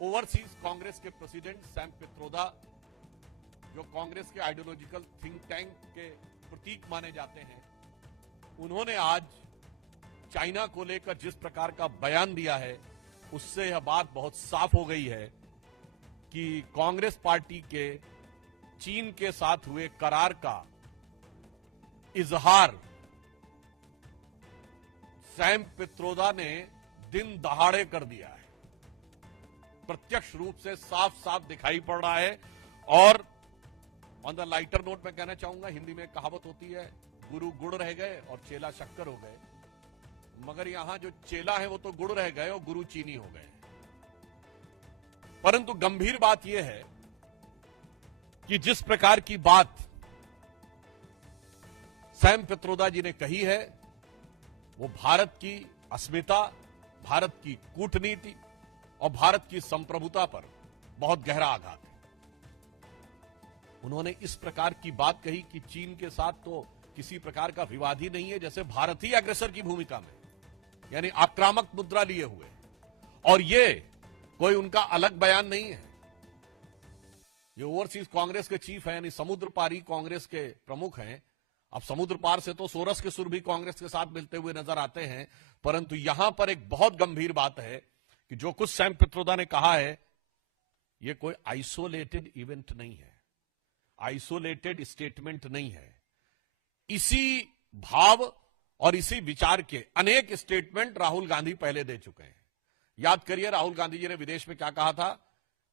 Overseas Congress के president Sam Pitroda, जो कांग्रेस के आइडियोलॉजिकल थिंक टैंक के प्रतीक माने जाते हैं, उन्होंने आज चाइना को लेकर जिस प्रकार का बयान दिया है, उससे यह बात बहुत साफ हो गई है कि कांग्रेस पार्टी के चीन के साथ हुए करार का इजहार सैम पित्रोदा ने दिन दहाड़े कर दिया है। प्रत्यक्ष रूप से साफ साफ दिखाई पड़ रहा है। और ऑन द लाइटर नोट मैं कहना चाहूंगा, हिंदी में कहावत होती है, गुरु गुड़ रह गए और चेला शक्कर हो गए, मगर यहां जो चेला है वो तो गुड़ रह गए और गुरु चीनी हो गए। परंतु गंभीर बात यह है कि जिस प्रकार की बात सैम पित्रोदा जी ने कही है, वो भारत की अस्मिता, भारत की कूटनीति और भारत की संप्रभुता पर बहुत गहरा आघात है। उन्होंने इस प्रकार की बात कही कि चीन के साथ तो किसी प्रकार का विवाद ही नहीं है, जैसे भारत ही अग्रेसर की भूमिका में, यानी आक्रामक मुद्रा लिए हुए। और ये कोई उनका अलग बयान नहीं है। ये ओवरसीज कांग्रेस के चीफ हैं, यानी समुद्र पारी कांग्रेस के प्रमुख हैं। अब समुद्र पार से तो सोरस के सुर भी कांग्रेस के साथ मिलते हुए नजर आते हैं, परंतु यहां पर एक बहुत गंभीर बात है कि जो कुछ सैम पित्रोदा ने कहा है, यह कोई आइसोलेटेड इवेंट नहीं है, आइसोलेटेड स्टेटमेंट नहीं है। इसी भाव और इसी विचार के अनेक स्टेटमेंट राहुल गांधी पहले दे चुके हैं। याद करिए, राहुल गांधी जी ने विदेश में क्या कहा था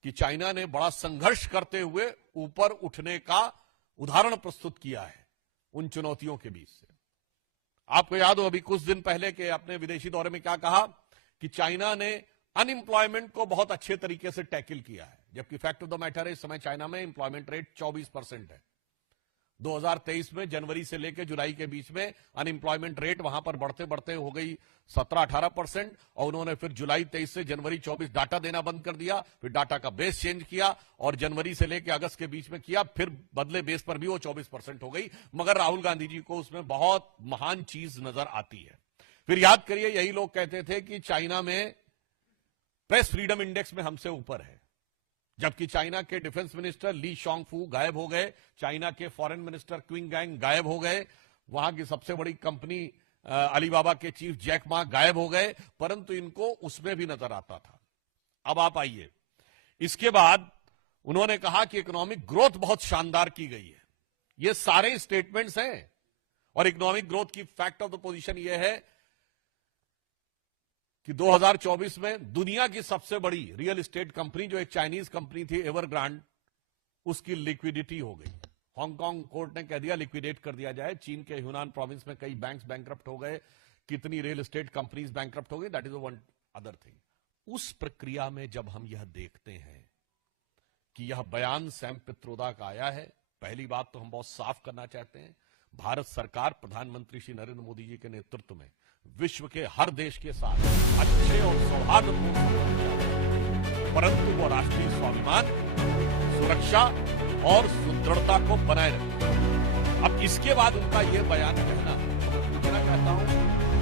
कि चाइना ने बड़ा संघर्ष करते हुए ऊपर उठने का उदाहरण प्रस्तुत किया है उन चुनौतियों के बीच से। आपको याद हो अभी कुछ दिन पहले के अपने विदेशी दौरे में क्या कहा कि चाइना ने अनएम्प्लॉयमेंट को बहुत अच्छे तरीके से टैकल किया है, जबकि फैक्ट ऑफ द मैटर है इस समय चाइना में एम्प्लॉयमेंट रेट 24% है। 2023 में जनवरी से लेकर जुलाई के बीच में अनएम्प्लॉयमेंट रेट वहां पर बढ़ते बढ़ते हो गई 17-18%, और उन्होंने फिर जुलाई 23 से जनवरी 24 डाटा देना बंद कर दिया, फिर डाटा का बेस चेंज किया और जनवरी से लेकर अगस्त के बीच में किया, फिर बदले बेस पर भी वो 24% हो गई। मगर राहुल गांधी जी को उसमें बहुत महान चीज नजर आती है। फिर याद करिए, यही लोग कहते थे कि चाइना में प्रेस फ्रीडम इंडेक्स में हमसे ऊपर है, जबकि चाइना के डिफेंस मिनिस्टर ली शॉन्गफू गायब हो गए, चाइना के फॉरेन मिनिस्टर क्विंग गैंग गायब हो गए, वहां की सबसे बड़ी कंपनी अलीबाबा के चीफ जैक मा गायब हो गए, परंतु इनको उसमें भी नजर आता था। अब आप आइए, इसके बाद उन्होंने कहा कि इकोनॉमिक ग्रोथ बहुत शानदार की गई है। ये सारे स्टेटमेंट्स हैं, और इकोनॉमिक ग्रोथ की फैक्ट ऑफ द पोजीशन यह है कि 2024 में दुनिया की सबसे बड़ी रियल एस्टेट कंपनी, जो एक चाइनीज कंपनी थी एवरग्रांड, उसकी लिक्विडिटी हो गई। हांगकांग कोर्ट ने कह दिया लिक्विडेट कर दिया जाए। चीन के ह्यूनान प्रोविंस में कई बैंक्स बैंकरप्ट हो गए, कितनी रियल एस्टेट कंपनीज बैंकरप्ट हो गई, that is one other thing. उस प्रक्रिया में जब हम यह देखते हैं कि यह बयान सैम पित्रोदा का आया है, पहली बात तो हम बहुत साफ करना चाहते हैं, भारत सरकार प्रधानमंत्री श्री नरेंद्र मोदी जी के नेतृत्व में विश्व के हर देश के साथ अच्छे और सौहार्दपूर्ण संबंध चाहते हैं, परंतु वो राष्ट्रीय स्वाभिमान, सुरक्षा और सुदृढ़ता को बनाए रखें। अब इसके बाद उनका यह बयान कहना, मैं पूछना चाहता हूं,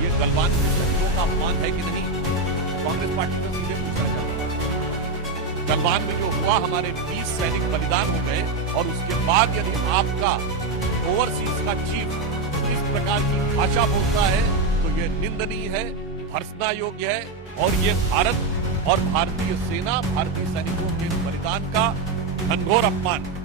ये गलवान के शहीदों का अपमान है कि नहीं? कांग्रेस पार्टी से सीधे पूछना चाहता हूं। गलवान में जो हुआ, हमारे 20 सैनिक बलिदान हो गए, और उसके बाद यदि आपका ओवरसीज का चीफ इस प्रकार की भाषा बोलता है तो यह निंदनीय है, भर्त्सना योग्य है, और ये भारत और भारतीय सेना, भारतीय सैनिकों के बलिदान का घनघोर अपमान है।